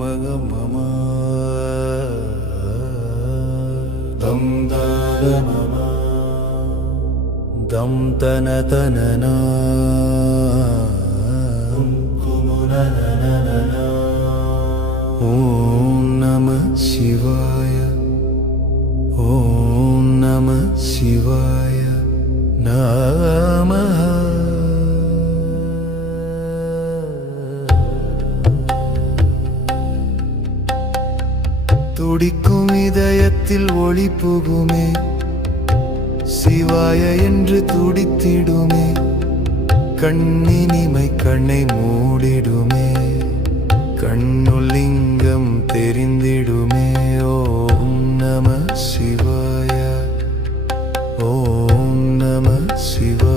mama mama tana na Dum kumuna na na na na Om namah shi துடிக்கும் இதயத்தில் ஒளி புகுமே. சிவாய என்று துடித்திடுமே. கண்ணினிமை கண்ணை மூடிடுமே. கண்ணுலிங்கம் தெரிந்திடுமே. ஓம் நம சிவாய. ஓம் நம சிவாய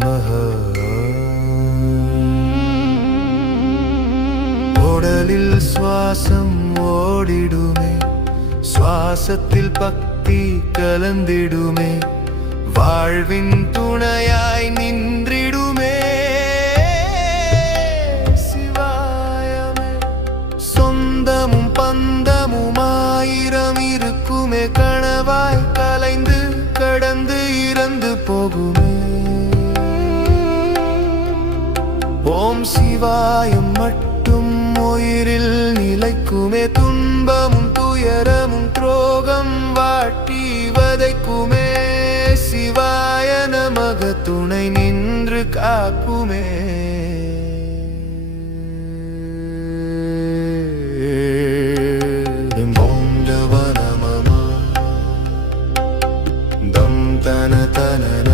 நமः உடலில் சுவாசம் ஓடிடுமே. சுவாசத்தில் பக்தி கலந்திடுமே. வாழ்வின் துணையாய் நின்றிடுமே. சிவாயமே. சொந்தமும் பந்தமும் ஆயிரம் இருக்குமே. கனவாய் கலைந்து கடந்து இறந்து போகுமே. சிவாயம் மட்டும் உயிரில் நிலைக்குமே. துன்பமும் துயரமும் துரோகம் வாட்டி வதைக்குமே. சிவாய நமக துணை நின்று காக்குமே. தன தன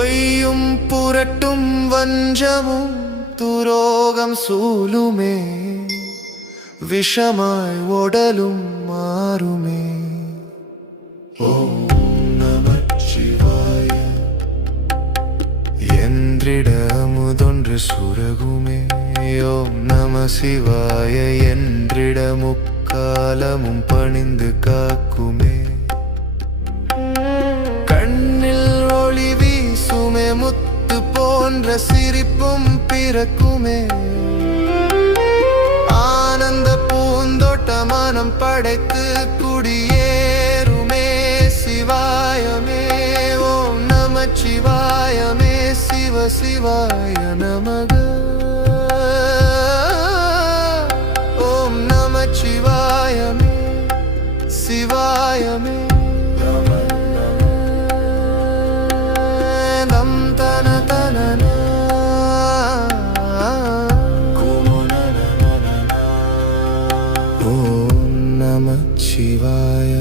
பொய்யும் புரட்டும் வஞ்சமும் துரோகம் சூலுமே. விஷமாய் உடலும் மாறுமே. ஓம் நமச்சிவாய என்றிட சுரகுமே. ஓம் நம சிவாய. என்றிட முக்காலமும் பணிந்து காக்குமே. முத்து போன்ற சிரிப்பும் பிறக்குமே. ஆனந்த பூந்தோட்ட மனம் படைத்து குடியேறுமே. சிவாயமே ஓம் நம சிவாயமே சிவ சிவாய நமக. ஓம் நம சிவாயமே சிவாயமே. ఓం నమ శివాయ.